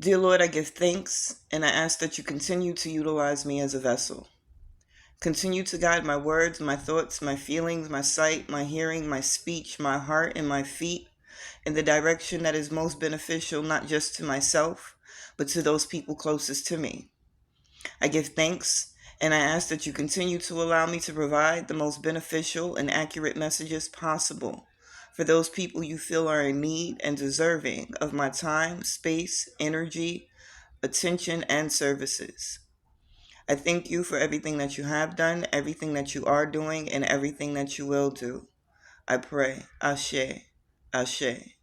Dear Lord, I give thanks and I ask that you continue to utilize me as a vessel. Continue to guide my words, my thoughts, my feelings, my sight, my hearing, my speech, my heart, and my feet in the direction that is most beneficial, not just to myself, but to those people closest to me. I give thanks and I ask that you continue to allow me to provide the most beneficial and accurate messages possible for those people you feel are in need and deserving of my time, space, energy, attention, and services. I thank you for everything that you have done, everything that you are doing, and everything that you will do. I pray. Ashe, Ashe,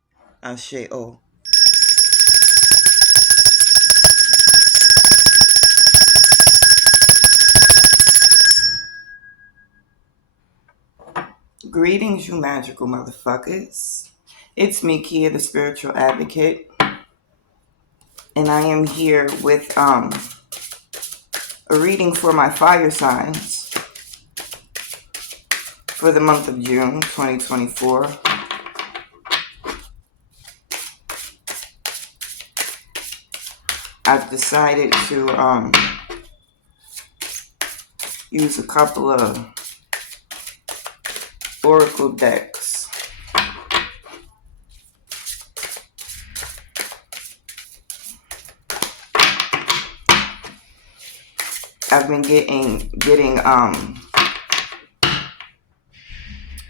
Ashe. Oh. Greetings, you magical motherfuckers. It's me, Kia, the spiritual advocate, and I am here with a reading for my fire signs for the month of June 2024. I've decided to use a couple of oracle decks. I've been getting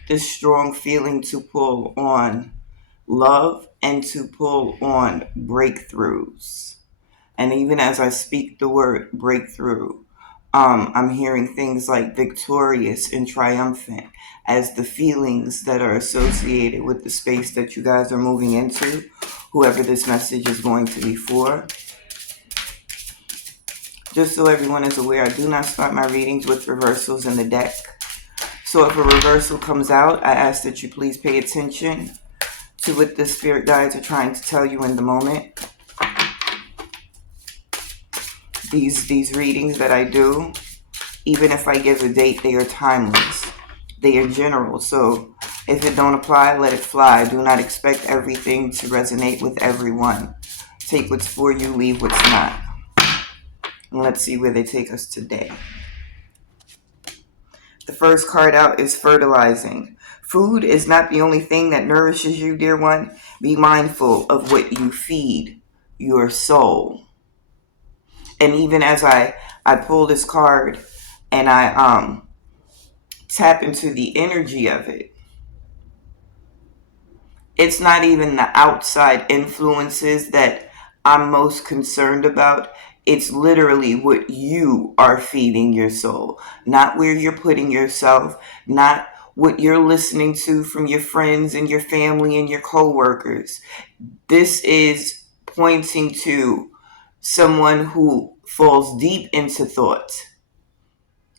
this strong feeling to pull on love and to pull on breakthroughs. And even as I speak the word breakthrough, I'm hearing things like victorious and triumphant as the feelings that are associated with the space that you guys are moving into, whoever this message is going to be for. Just so everyone is aware, I do not start my readings with reversals in the deck. So if a reversal comes out, I ask that you please pay attention to what the spirit guides are trying to tell you in the moment. These readings that I do, even if I give a date, they are timeless. They are general. So if it don't apply, let it fly. Do not expect everything to resonate with everyone. Take what's for you, leave what's not. And let's see where they take us today. The first card out is fertilizing. Food is not the only thing that nourishes you, dear one. Be mindful of what you feed your soul. And even as I pull this card and I tap into the energy of it, it's not even the outside influences that I'm most concerned about. It's literally what you are feeding your soul, not where you're putting yourself, not what you're listening to from your friends and your family and your coworkers. This is pointing to someone who falls deep into thought,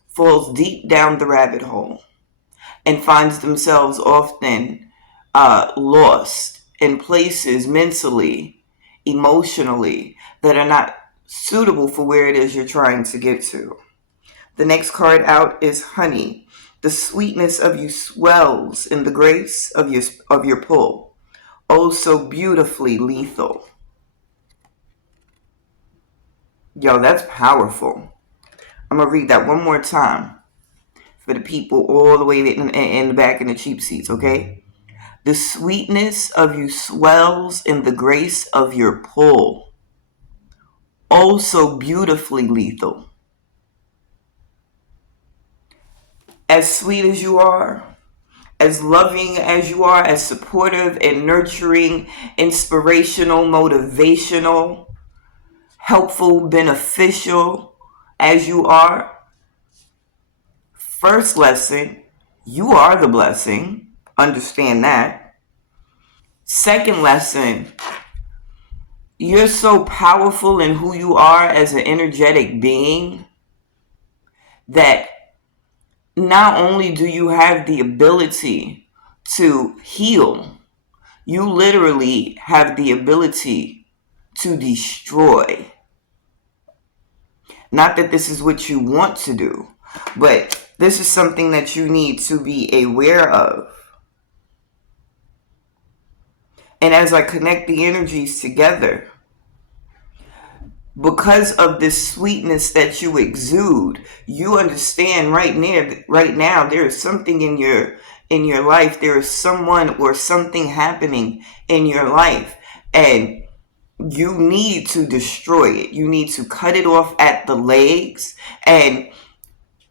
falls deep down the rabbit hole, and finds themselves often lost in places mentally, emotionally, that are not suitable for where it is you're trying to get to. The next card out is honey. The sweetness of you swells in the grace of your pull. Oh, so beautifully lethal. Yo, that's powerful. I'm going to read that one more time for the people all the way in the back in the cheap seats, okay? The sweetness of you swells in the grace of your pull. Oh, so beautifully lethal. As sweet as you are, as loving as you are, as supportive and nurturing, inspirational, motivational, helpful, beneficial as you are, first lesson, you are the blessing. Understand that. Second lesson, you're so powerful in who you are as an energetic being that not only do you have the ability to heal, you literally have the ability to destroy. Not that this is what you want to do, but this is something that you need to be aware of. And as I connect the energies together, because of this sweetness that you exude, you understand right now, there is something in your life. There is someone or something happening in your life, and you need to destroy it. You need to cut it off at the legs. And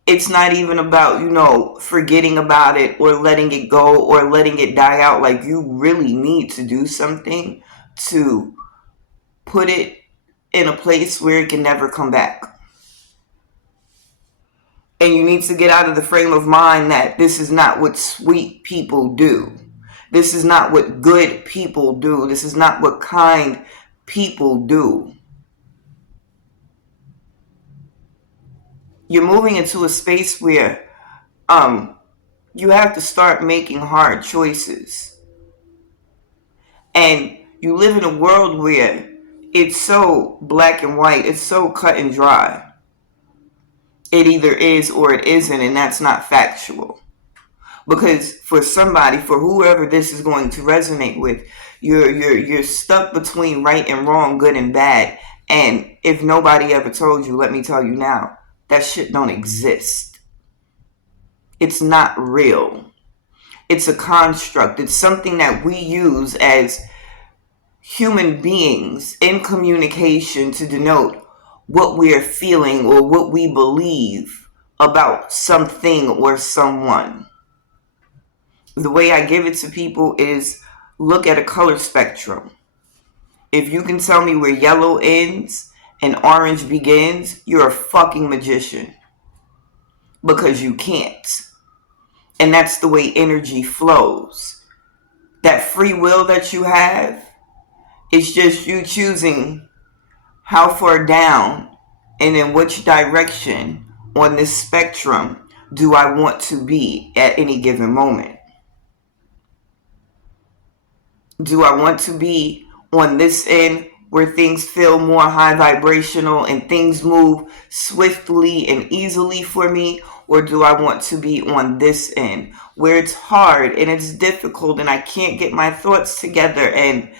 it's not even about, forgetting about it or letting it go or letting it die out. Like, you really need to do something to put it in a place where it can never come back. And you need to get out of the frame of mind that this is not what sweet people do. This is not what good people do. This is not what kind people do. You're moving into a space where you have to start making hard choices. And you live in a world where it's so black and white. It's so cut and dry. It either is or it isn't, and that's not factual. Because for somebody, for whoever this is going to resonate with, you're stuck between right and wrong, good and bad. And if nobody ever told you, let me tell you now, that shit don't exist. It's not real. It's a construct. It's something that we use as human beings in communication to denote what we are feeling or what we believe about something or someone. The way I give it to people is look at a color spectrum. If you can tell me where yellow ends and orange begins, you're a fucking magician. Because you can't. And that's the way energy flows. That free will that you have, it's just you choosing how far down and in which direction on this spectrum do I want to be at any given moment. Do I want to be on this end where things feel more high vibrational and things move swiftly and easily for me? Or do I want to be on this end where it's hard and it's difficult and I can't get my thoughts together and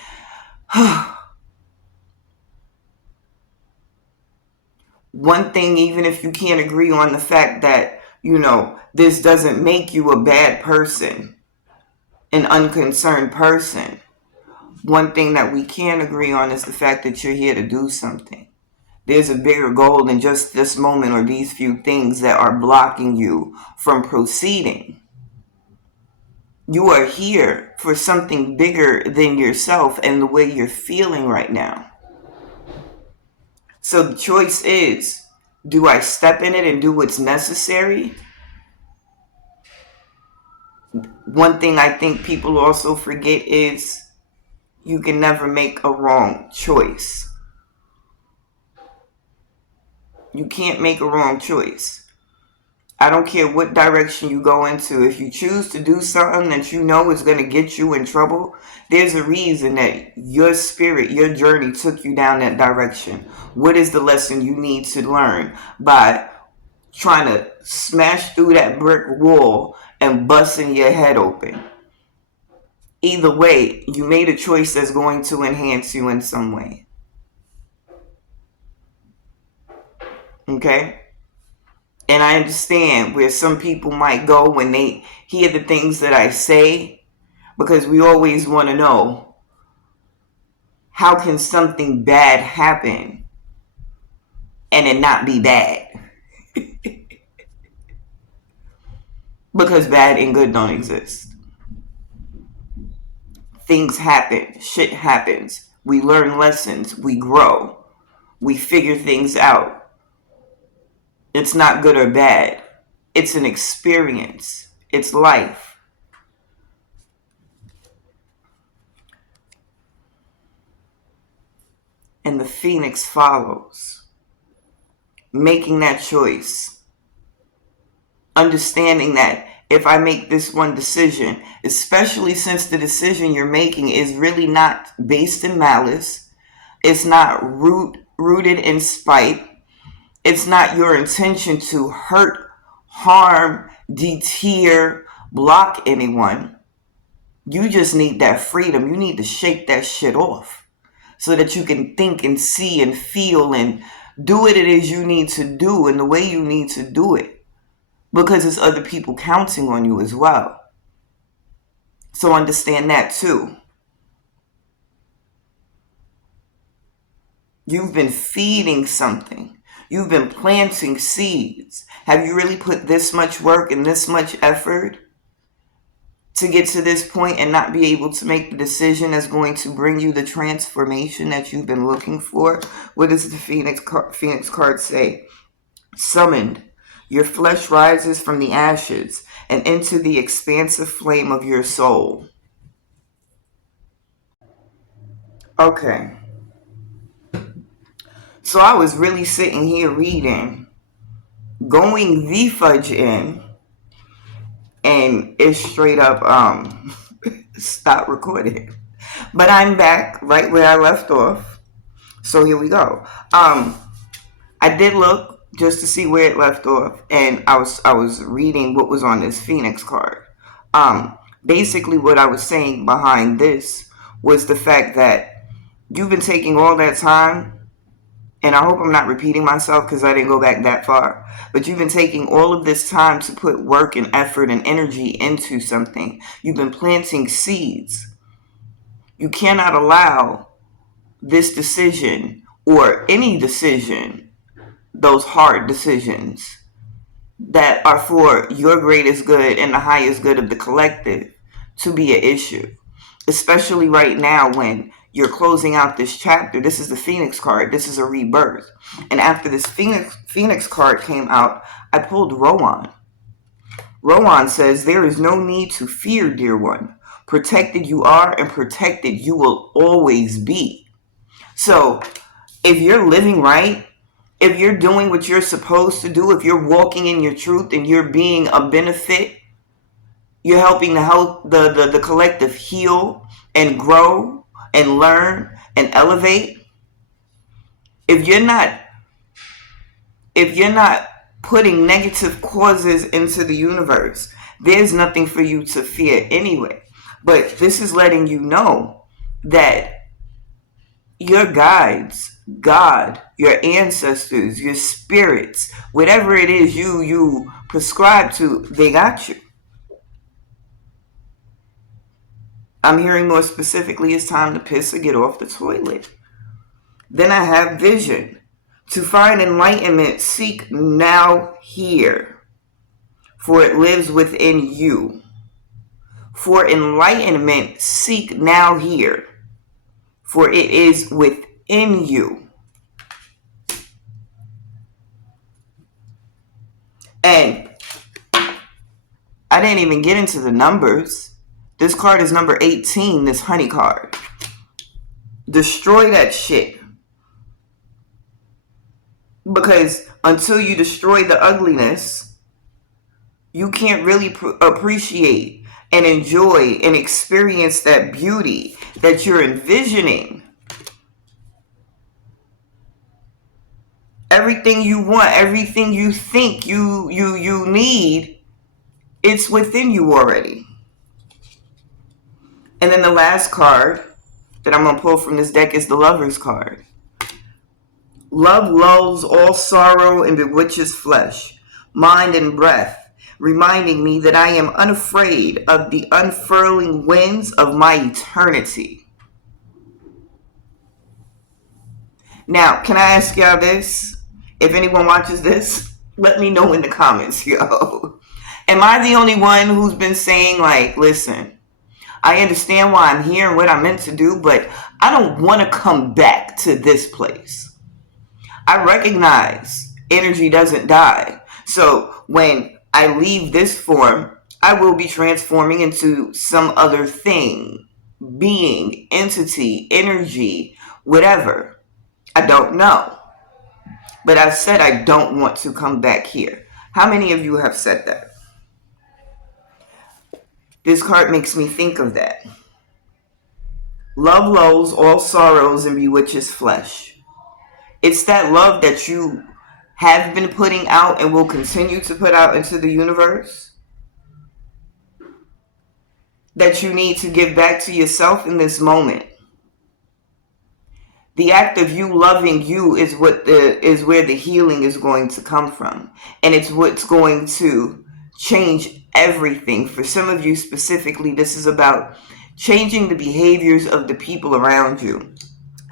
one thing, even if you can't agree on the fact that, this doesn't make you a bad person, an unconcerned person. One thing that we can agree on is the fact that you're here to do something. There's a bigger goal than just this moment or these few things that are blocking you from proceeding. You are here for something bigger than yourself and the way you're feeling right now. So the choice is, do I step in it and do what's necessary? One thing I think people also forget is you can never make a wrong choice. You can't make a wrong choice. I don't care what direction you go into. If you choose to do something that you know is going to get you in trouble, there's a reason that your spirit, your journey took you down that direction. What is the lesson you need to learn by trying to smash through that brick wall and busting your head open? Either way, you made a choice that's going to enhance you in some way. Okay? And I understand where some people might go when they hear the things that I say, because we always want to know, how can something bad happen and it not be bad? Because bad and good don't exist. Things happen. Shit happens. We learn lessons. We grow. We figure things out. It's not good or bad. It's an experience. It's life. And the phoenix follows. Making that choice. Understanding that if I make this one decision, especially since the decision you're making is really not based in malice, it's not rooted in spite, it's not your intention to hurt, harm, deter, block anyone. You just need that freedom. You need to shake that shit off. so that you can think and see and feel and do what it is you need to do in the way you need to do it, because there's other people counting on you as well. So understand that too. You've been feeding something. You've been planting seeds. Have you really put this much work and this much effort to get to this point and not be able to make the decision that's going to bring you the transformation that you've been looking for? What does the Phoenix card say? Summoned. Your flesh rises from the ashes and into the expansive flame of your soul. Okay. So I was really sitting here reading, going the fudge in, and it's straight up stop recording. But I'm back right where I left off. So here we go. I did look just to see where it left off, and I was reading what was on this Phoenix card. Basically what I was saying behind this was the fact that you've been taking all that time, and I hope I'm not repeating myself because I didn't go back that far, but you've been taking all of this time to put work and effort and energy into something. You've been planting seeds. You cannot allow this decision or any decision, those hard decisions that are for your greatest good and the highest good of the collective, to be an issue. Especially right now when you're closing out this chapter. This is the Phoenix card. This is a rebirth. And after this Phoenix card came out, I pulled Rowan. Rowan says, there is no need to fear, dear one. Protected you are, and protected you will always be. So if you're living right, if you're doing what you're supposed to do, if you're walking in your truth and you're being a benefit, you're helping to help the collective heal and grow and learn and elevate. If you're not putting negative causes into the universe, there's nothing for you to fear anyway. But this is letting you know that your guides, God, your ancestors, your spirits, whatever it is you prescribe to, they got you. I'm hearing more specifically, it's time to piss or get off the toilet. Then I have vision. To find enlightenment, seek now here, for it lives within you. For enlightenment, seek now here, for it is within you. And I didn't even get into the numbers. This card is number 18, this honey card. Destroy that shit. Because until you destroy the ugliness, you can't really appreciate and enjoy and experience that beauty that you're envisioning. Everything you want, everything you think you need, it's within you already. And then the last card that I'm going to pull from this deck is the Lover's card. Love lulls all sorrow and bewitches flesh, mind, and breath, reminding me that I am unafraid of the unfurling winds of my eternity. Now, can I ask y'all this? If anyone watches this, let me know in the comments, yo. Am I the only one who's been saying, like, listen, I understand why I'm here and what I'm meant to do, but I don't want to come back to this place. I recognize energy doesn't die. So when I leave this form, I will be transforming into some other thing, being, entity, energy, whatever. I don't know. But I said I don't want to come back here. How many of you have said that? This card makes me think of that. Love lulls all sorrows and bewitches flesh. It's that love that you have been putting out and will continue to put out into the universe that you need to give back to yourself in this moment. The act of you loving you is where the healing is going to come from, and it's what's going to change everything. For some of you specifically, this is about changing the behaviors of the people around you.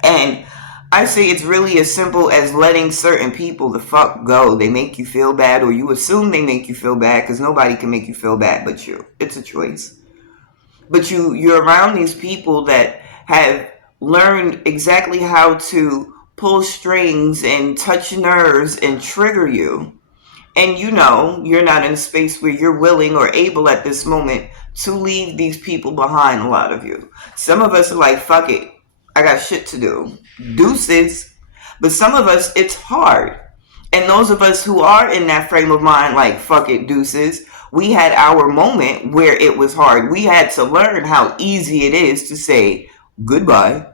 And I say it's really as simple as letting certain people the fuck go. They make you feel bad, or you assume they make you feel bad, because nobody can make you feel bad but you. It's a choice. But you're around these people that have learned exactly how to pull strings and touch nerves and trigger you. And you know you're not in a space where you're willing or able at this moment to leave these people behind, a lot of you. Some of us are like, fuck it, I got shit to do. Deuces. But some of us, it's hard. And those of us who are in that frame of mind, like, fuck it, deuces, we had our moment where it was hard. We had to learn how easy it is to say goodbye.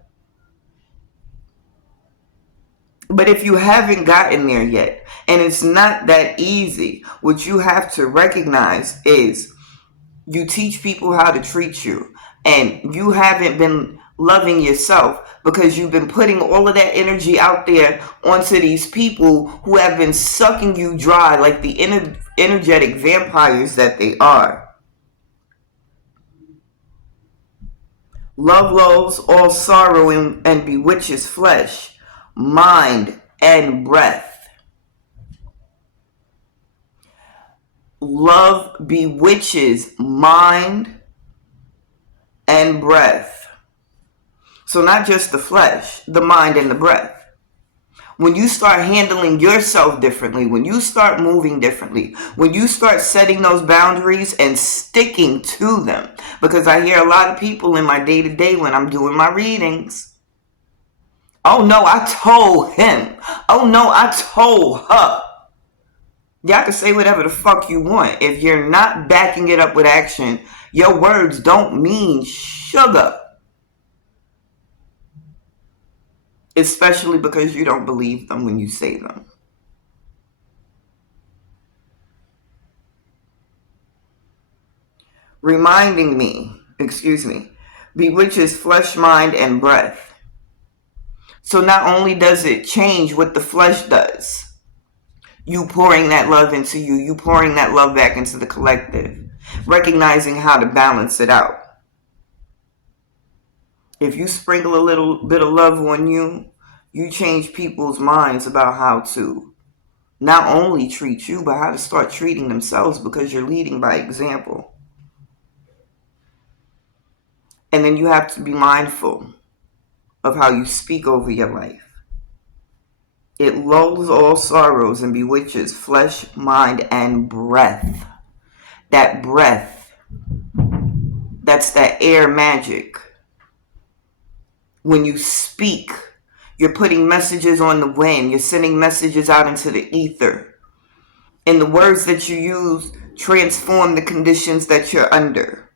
But if you haven't gotten there yet, and it's not that easy, what you have to recognize is you teach people how to treat you, and you haven't been loving yourself because you've been putting all of that energy out there onto these people who have been sucking you dry like the energetic vampires that they are. Love lulls all sorrow and bewitches flesh, mind, and breath. Love bewitches mind and breath. So not just the flesh, the mind and the breath. When you start handling yourself differently, when you start moving differently, when you start setting those boundaries and sticking to them, because I hear a lot of people in my day-to-day when I'm doing my readings, oh no, I told him. Oh no, I told her. Y'all can say whatever the fuck you want. If you're not backing it up with action, your words don't mean sugar. Especially because you don't believe them when you say them. Bewitches flesh, mind, and breath. So not only does it change what the flesh does, you pouring that love into you pouring that love back into the collective, recognizing how to balance it out. If you sprinkle a little bit of love on you, you change people's minds about how to not only treat you, but how to start treating themselves, because you're leading by example. And then you have to be mindful of how you speak over your life. It lulls all sorrows and bewitches flesh, mind, and breath. That breath, that's that air magic. When you speak, you're putting messages on the wind. You're sending messages out into the ether. And the words that you use transform the conditions that you're under.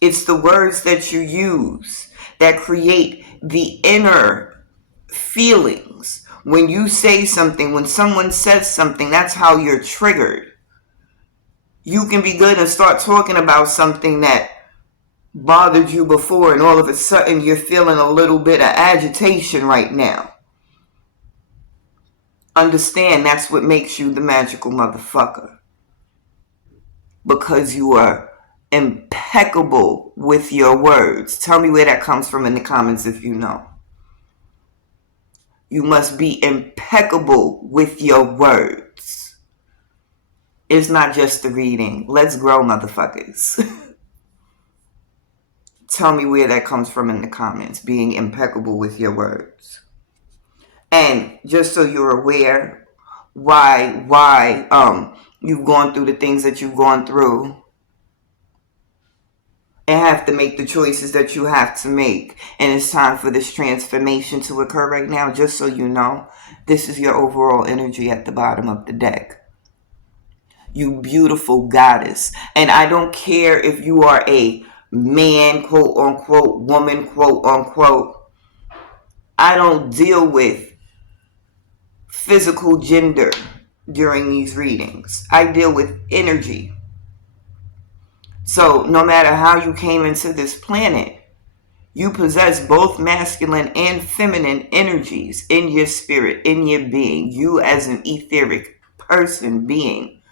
It's the words that you use that create the inner feelings. When you say something, when someone says something, that's how you're triggered. You can be good and start talking about something that bothered you before, and all of a sudden you're feeling a little bit of agitation right now. Understand, that's what makes you the magical motherfucker. Because you are impeccable with your words. Tell me where that comes from in the comments if you know. You must be impeccable with your words. It's not just the reading. Let's grow, motherfuckers. Tell me where that comes from in the comments, being impeccable with your words. And just so you're aware why you've gone through the things that you've gone through and have to make the choices that you have to make. And it's time for this transformation to occur right now. Just so you know, this is your overall energy at the bottom of the deck. You beautiful goddess. And I don't care if you are a man, quote unquote, woman, quote unquote. I don't deal with physical gender during these readings. I deal with energy. So no matter how you came into this planet, You possess both masculine and feminine energies in your spirit, in your being. You as an etheric person, being.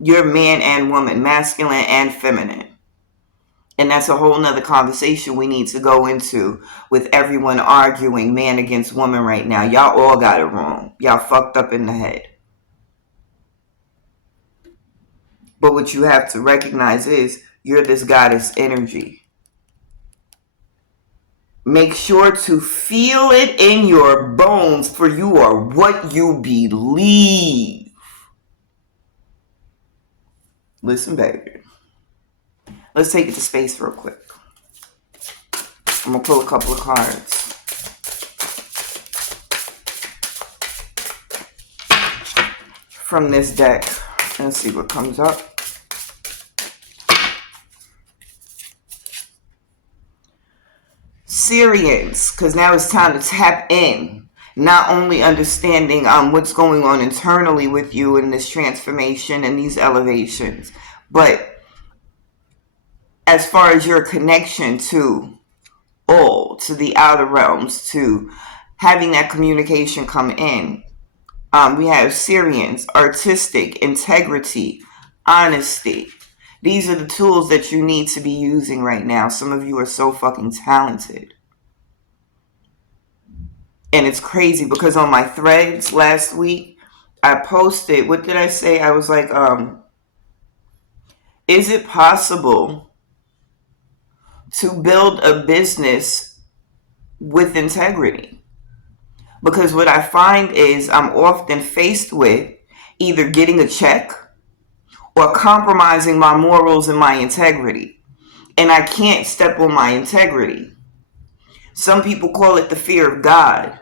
You're man and woman, masculine and feminine. And that's a whole nother conversation we need to go into with everyone arguing man against woman right now. Y'all all got it wrong. Y'all fucked up in the head. But what you have to recognize is you're this goddess energy. Make sure to feel it in your bones, for you are what you believe. Listen, baby. Let's take it to space real quick. I'm going to pull a couple of cards. From this deck and see what comes up. Syrians, because now it's time to tap in. Not only understanding what's going on internally with you in this transformation and these elevations, but as far as your connection to all, to the outer realms, to having that communication come in. We have Syrians, artistic, integrity, honesty. These are the tools that you need to be using right now. Some of you are so fucking talented. And it's crazy because on my threads last week, I posted, what did I say? I was like, is it possible to build a business with integrity? Because what I find is I'm often faced with either getting a check or compromising my morals and my integrity. And I can't step on my integrity. Some people call it the fear of God.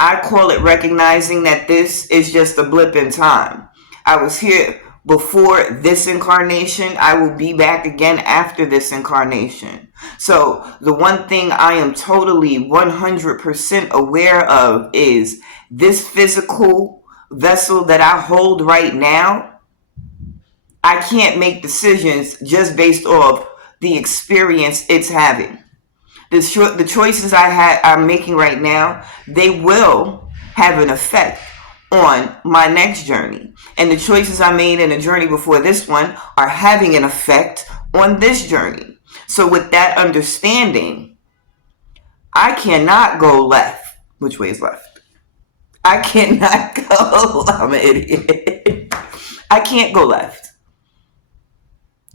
I call it recognizing that this is just a blip in time. I was here before this incarnation. I will be back again after this incarnation. So the one thing I am totally 100% aware of is this physical vessel that I hold right now. I can't make decisions just based off the experience it's having. The choices I'm making right now, they will have an effect on my next journey. And the choices I made in a journey before this one are having an effect on this journey. So with that understanding, I cannot go left. Which way is left? I cannot go. I'm an idiot. I can't go left.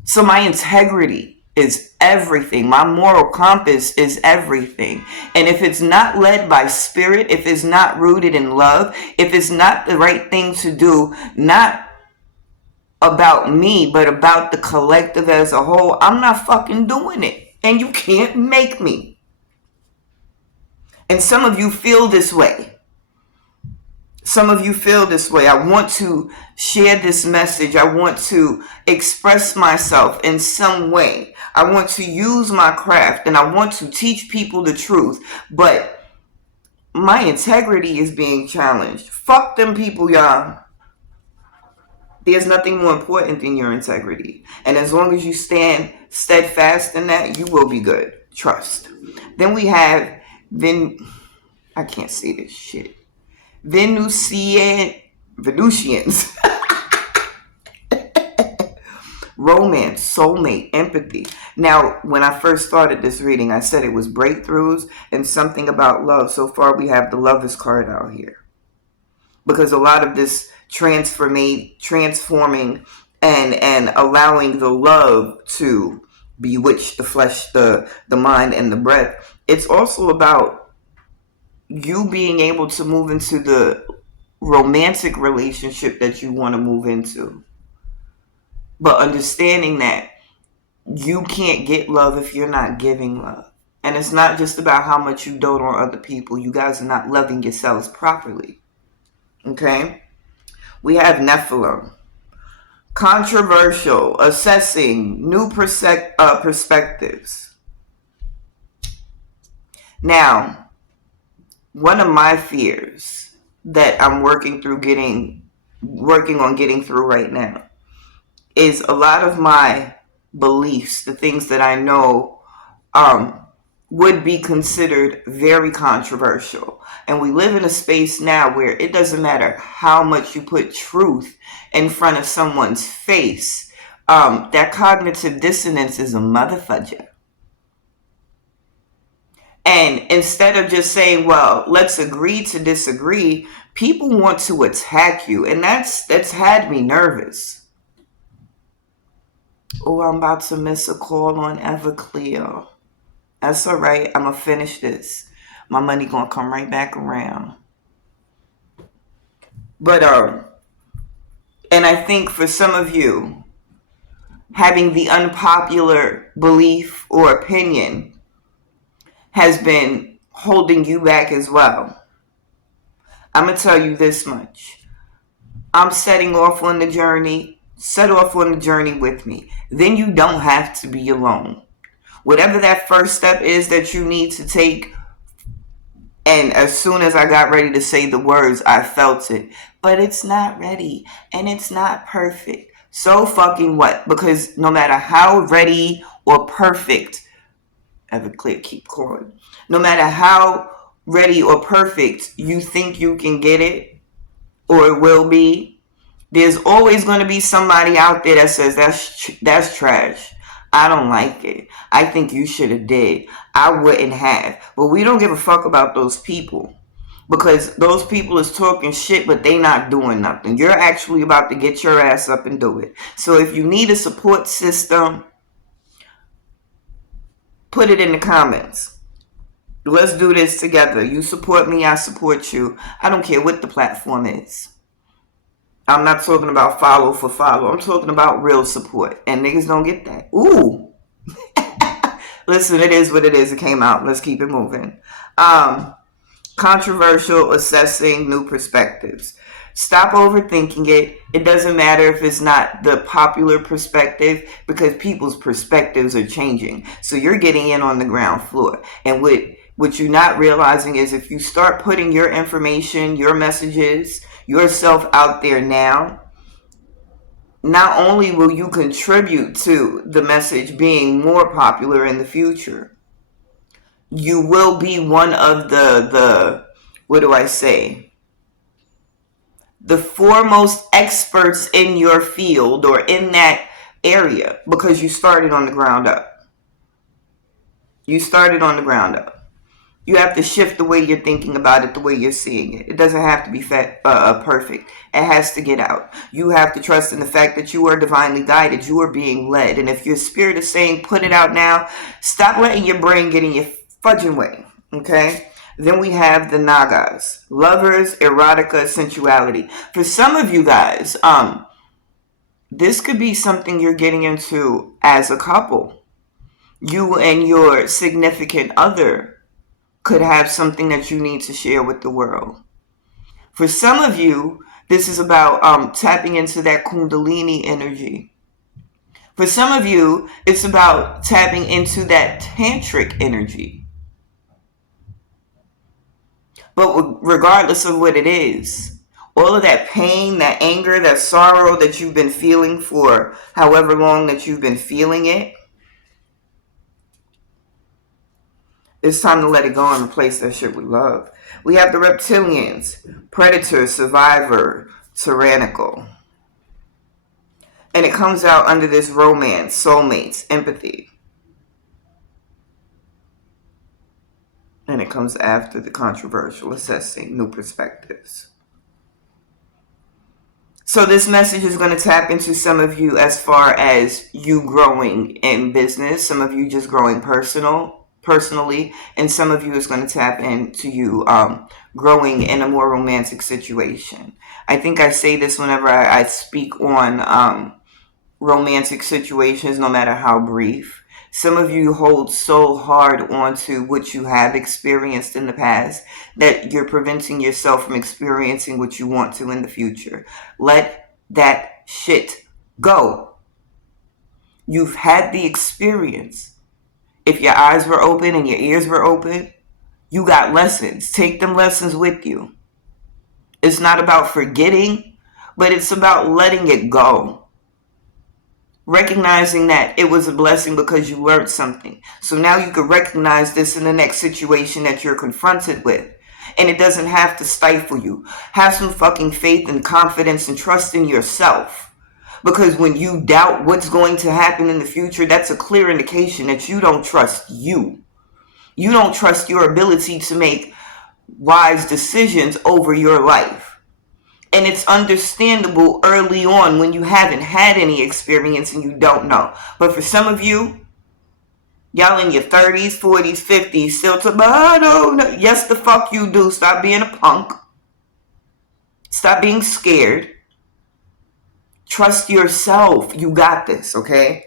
So my integrity is everything. My moral compass is everything. And if it's not led by spirit, if it's not rooted in love, if it's not the right thing to do, not about me, but about the collective as a whole, I'm not fucking doing it. And you can't make me. And some of you feel this way. Some of you feel this way. I want to share this message. I want to express myself in some way. I want to use my craft and I want to teach people the truth. But my integrity is being challenged. Fuck them people, y'all. There's nothing more important than your integrity. And as long as you stand steadfast in that, you will be good. Trust. Then we have, I can't say this shit. Venusians. Romance, soulmate, empathy. Now, when I first started this reading, I said it was breakthroughs and something about love. So far, we have the Lovers card out here. Because a lot of this transforming and allowing the love to bewitch the flesh, the mind, and the breath. It's also about you being able to move into the romantic relationship that you want to move into. But understanding that you can't get love if you're not giving love. And it's not just about how much you dote on other people. You guys are not loving yourselves properly. Okay? We have Nephilim. Controversial. Assessing. New perspectives. Now, one of my fears that I'm working on getting through right now is a lot of my beliefs, the things that I know would be considered very controversial. And we live in a space now where it doesn't matter how much you put truth in front of someone's face. That cognitive dissonance is a motherfudger. And instead of just saying, well, let's agree to disagree, people want to attack you. And that's had me nervous. Oh, I'm about to miss a call on Everclear. That's all right. I'm going to finish this. My money going to come right back around. But, and I think for some of you, having the unpopular belief or opinion has been holding you back as well. I'm going to tell you this much. I'm setting off on the journey. Set off on the journey with me. Then you don't have to be alone. Whatever that first step is that you need to take, and as soon as I got ready to say the words, I felt it. But it's not ready, and it's not perfect. So fucking what? Because no matter how ready or perfect, Everclear keep calling. No matter how ready or perfect you think you can get it, or it will be, there's always going to be somebody out there that says that's trash. I don't like it. I think you should have did. I wouldn't have. But we don't give a fuck about those people. Because those people is talking shit, but they not doing nothing. You're actually about to get your ass up and do it. So if you need a support system, put it in the comments. Let's do this together. You support me, I support you. I don't care what the platform is. I'm not talking about follow for follow. I'm talking about real support. And niggas don't get that. Ooh. Listen, it is what it is. It came out. Let's keep it moving. Controversial, assessing new perspectives. Stop overthinking it. It doesn't matter if it's not the popular perspective, because people's perspectives are changing. So you're getting in on the ground floor. And what you're not realizing is if you start putting your information, your messages, yourself out there now, not only will you contribute to the message being more popular in the future, you will be one of the what do I say? The foremost experts in your field or in that area, because you started on the ground up. You started on the ground up. You have to shift the way you're thinking about it, the way you're seeing it. It doesn't have to be perfect. It has to get out. You have to trust in the fact that you are divinely guided. You are being led. And if your spirit is saying, put it out now, stop letting your brain get in your fudging way. Okay? Then we have the Nagas. Lovers, erotica, sensuality. For some of you guys, this could be something you're getting into as a couple. You and your significant other could have something that you need to share with the world. For some of you, this is about tapping into that Kundalini energy. For some of you, it's about tapping into that tantric energy. But regardless of what it is, all of that pain, that anger, that sorrow that you've been feeling for however long that you've been feeling it, it's time to let it go and replace that shit with love. We have the reptilians, predator, survivor, tyrannical. And it comes out under this romance, soulmates, empathy. And it comes after the controversial, assessing new perspectives. So this message is going to tap into some of you as far as you growing in business, some of you just growing personally, and some of you is going to tap into you growing in a more romantic situation. I think I say this whenever I speak on romantic situations, no matter how brief. Some of you hold so hard onto what you have experienced in the past that you're preventing yourself from experiencing what you want to in the future. Let that shit go. You've had the experience. If your eyes were open and your ears were open, you got lessons. Take them lessons with you. It's not about forgetting, but it's about letting it go. Recognizing that it was a blessing because you learned something. So now you can recognize this in the next situation that you're confronted with. And it doesn't have to stifle you. Have some fucking faith and confidence and trust in yourself. Because when you doubt what's going to happen in the future, that's a clear indication that you don't trust you. You don't trust your ability to make wise decisions over your life. And it's understandable early on when you haven't had any experience and you don't know. But for some of you, y'all in your 30s, 40s, 50s, still talking about, oh, no. Yes, the fuck you do. Stop being a punk. Stop being scared. Trust yourself. You got this, okay?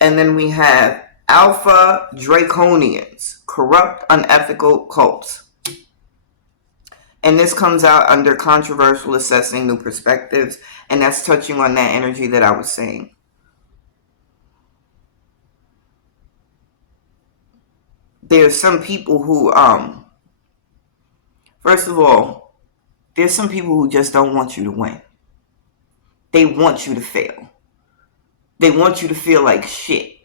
And then we have Alpha Draconians, corrupt, unethical cults. And this comes out under controversial assessing new perspectives. And that's touching on that energy that I was saying. There's some people who, first of all, there's some people who just don't want you to win. They want you to fail. They want you to feel like shit.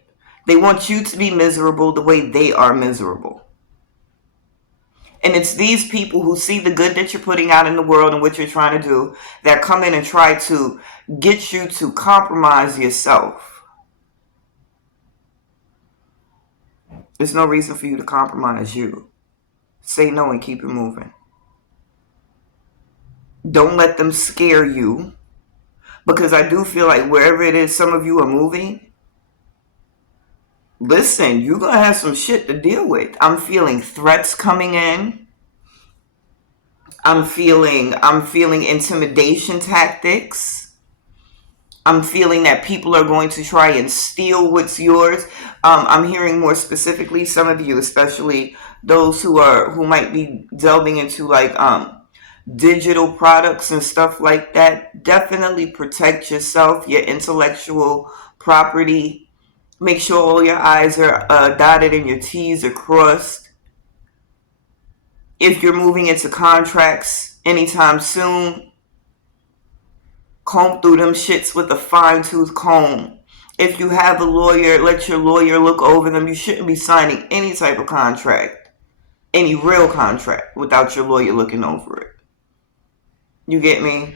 They want you to be miserable the way they are miserable. And it's these people who see the good that you're putting out in the world and what you're trying to do that come in and try to get you to compromise yourself. There's no reason for you to compromise you. Say no and keep it moving. Don't let them scare you. Because I do feel like wherever it is some of you are moving, listen, you're going to have some shit to deal with. I'm feeling threats coming in. I'm feeling intimidation tactics. I'm feeling that people are going to try and steal what's yours. I'm hearing more specifically, some of you, especially those who might be delving into like digital products and stuff like that. Definitely protect yourself, your intellectual property. Make sure all your I's are dotted and your T's are crossed. If you're moving into contracts anytime soon, comb through them shits with a fine-tooth comb. If you have a lawyer, let your lawyer look over them. You shouldn't be signing any type of contract, any real contract, without your lawyer looking over it. You get me?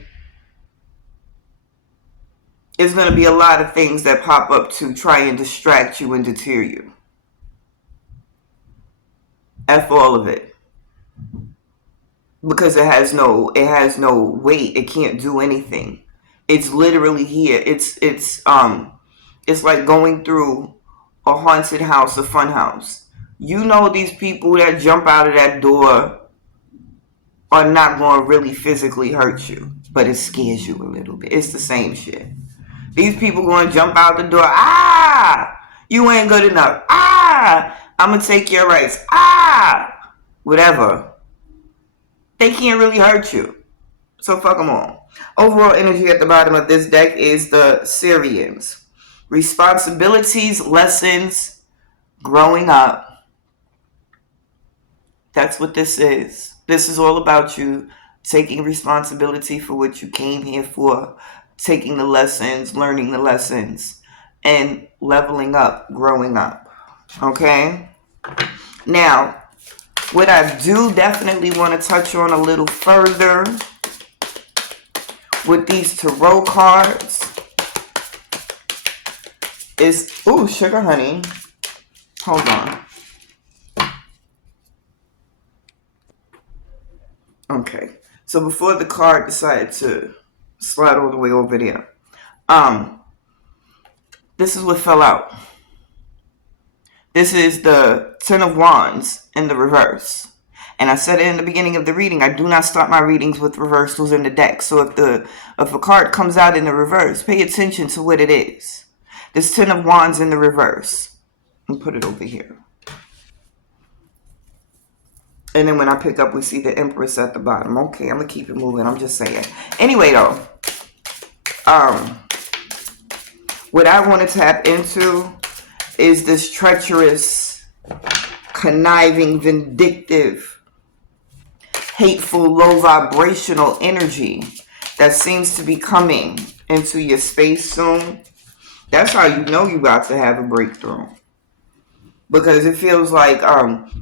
It's going to be a lot of things that pop up to try and distract you and deter you. F all of it. Because it has no weight. It can't do anything. It's literally here. It's like going through a haunted house, a fun house. You know these people that jump out of that door are not going to really physically hurt you, but it scares you a little bit. It's the same shit. These people going to jump out the door. Ah! You ain't good enough. Ah! I'm going to take your rights. Ah! Whatever. They can't really hurt you. So fuck them all. Overall energy at the bottom of this deck is the Syrians. Responsibilities, lessons, growing up. That's what this is. This is all about you taking responsibility for what you came here for, taking the lessons, learning the lessons, and leveling up, growing up. Okay? Now, what I do definitely want to touch on a little further with these tarot cards is, ooh, sugar honey. Hold on. Okay. So before the card decided to slide all the way over there, this is what fell out. This is the Ten of Wands in the reverse. And I said it in the beginning of the reading, I do not start my readings with reversals in the deck. So if a card comes out in the reverse, pay attention to what it is. This Ten of Wands in the reverse. And put it over here. And then when I pick up, we see the Empress at the bottom. Okay, I'm going to keep it moving. I'm just saying. Anyway, though. What I want to tap into is this treacherous, conniving, vindictive, hateful, low vibrational energy that seems to be coming into your space soon. That's how you know you about to have a breakthrough. Because it feels like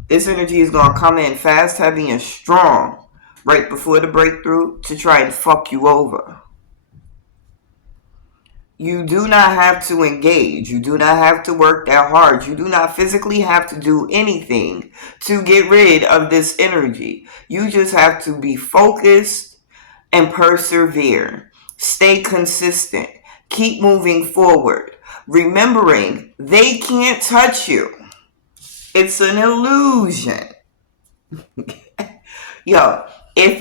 this energy is gonna come in fast, heavy, and strong right before the breakthrough to try and fuck you over. You do not have to engage. You do not have to work that hard. You do not physically have to do anything to get rid of this energy. You just have to be focused and persevere. Stay consistent. Keep moving forward. Remembering they can't touch you. It's an illusion. Yo, if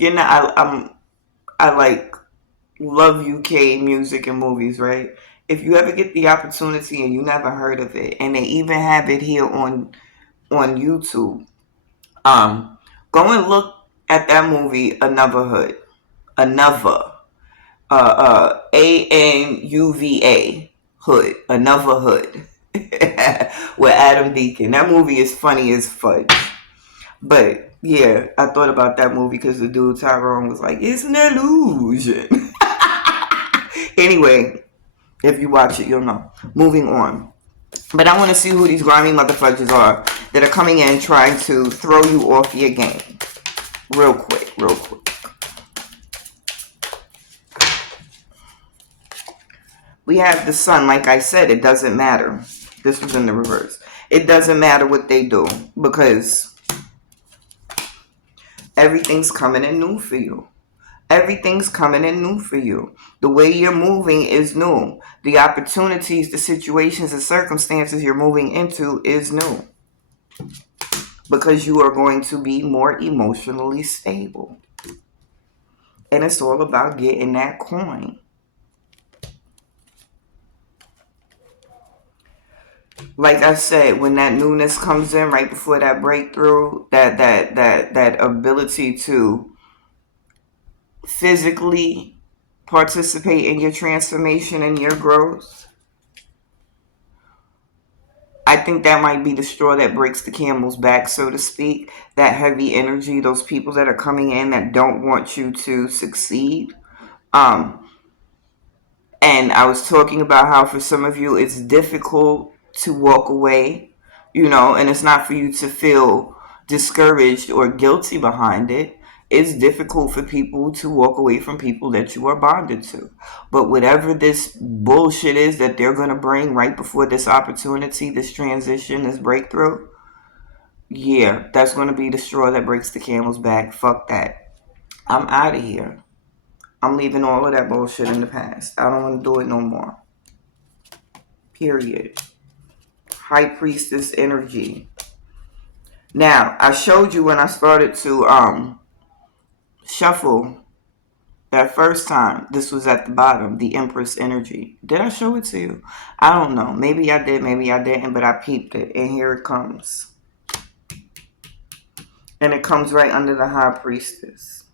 you're not I like love UK music and movies, right? If you ever get the opportunity and you never heard of it, and they even have it here on YouTube, go and look at that movie, Another Hood, Another, ANUVA, Hood, Another Hood, with Adam Deacon. That movie is funny as fudge. But yeah, I thought about that movie because the dude Tyrone was like, "It's an illusion." Anyway, if you watch it, you'll know. Moving on. But I want to see who these grimy motherfuckers are that are coming in trying to throw you off your game. Real quick, real quick. We have the sun. Like I said, it doesn't matter. This was in the reverse. It doesn't matter what they do because everything's coming in new for you. Everything's coming in new for you. The way you're moving is new. The opportunities, the situations, and circumstances you're moving into is new. Because you are going to be more emotionally stable. And it's all about getting that coin. Like I said, when that newness comes in right before that breakthrough, that ability to physically participate in your transformation and your growth, I think that might be the straw that breaks the camel's back, so to speak. That heavy energy, those people that are coming in that don't want you to succeed. And I was talking about how for some of you it's difficult to walk away, and it's not for you to feel discouraged or guilty behind it. It's difficult for people to walk away from people that you are bonded to. But whatever this bullshit is that they're going to bring right before this opportunity, this transition, this breakthrough, yeah, that's going to be the straw that breaks the camel's back. Fuck that. I'm out of here. I'm leaving all of that bullshit in the past. I don't want to do it no more. Period. High Priestess energy. Now, I showed you when I started to shuffle that first time. This was at the bottom, the Empress energy. Did I show it to you? I don't know. Maybe I did, maybe I didn't, but I peeped it. And here it comes. And it comes right under the High Priestess.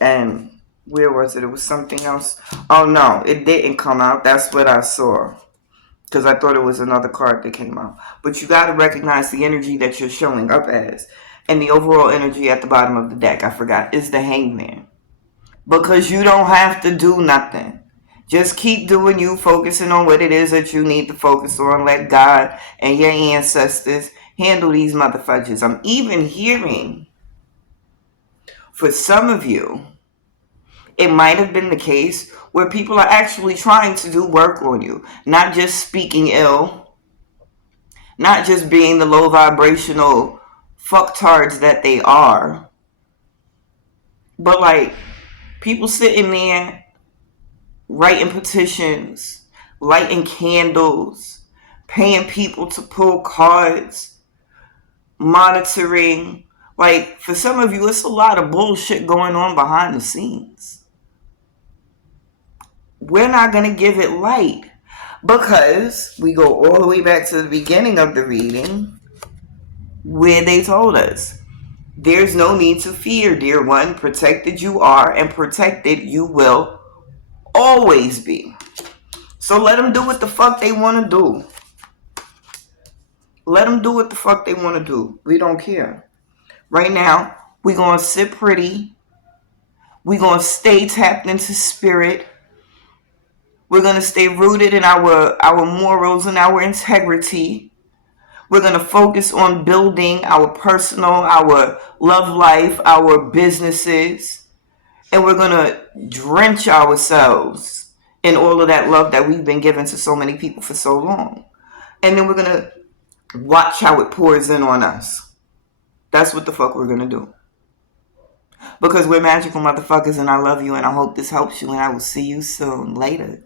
And where was it? It was something else. Oh, no. It didn't come out. That's what I saw. Because I thought it was another card that came out. But you got to recognize the energy that you're showing up as. And the overall energy at the bottom of the deck, I forgot, is the Hangman. Because you don't have to do nothing. Just keep doing you, focusing on what it is that you need to focus on. Let God and your ancestors handle these motherfuckers. I'm even hearing, for some of you, it might have been the case where people are actually trying to do work on you. Not just speaking ill. Not just being the low vibrational fucktards that they are. But like, people sitting there writing petitions, lighting candles, paying people to pull cards, monitoring. Like, for some of you, it's a lot of bullshit going on behind the scenes. We're not going to give it light because we go all the way back to the beginning of the reading where they told us, there's no need to fear, dear one. Protected you are and protected you will always be. So let them do what the fuck they want to do. Let them do what the fuck they want to do. We don't care. Right now, we're going to sit pretty. We're going to stay tapped into spirit. We're going to stay rooted in our morals and our integrity. We're going to focus on building our personal, our love life, our businesses. And we're going to drench ourselves in all of that love that we've been given to so many people for so long. And then we're going to watch how it pours in on us. That's what the fuck we're going to do. Because we're magical motherfuckers, and I love you, and I hope this helps you, and I will see you soon. Later.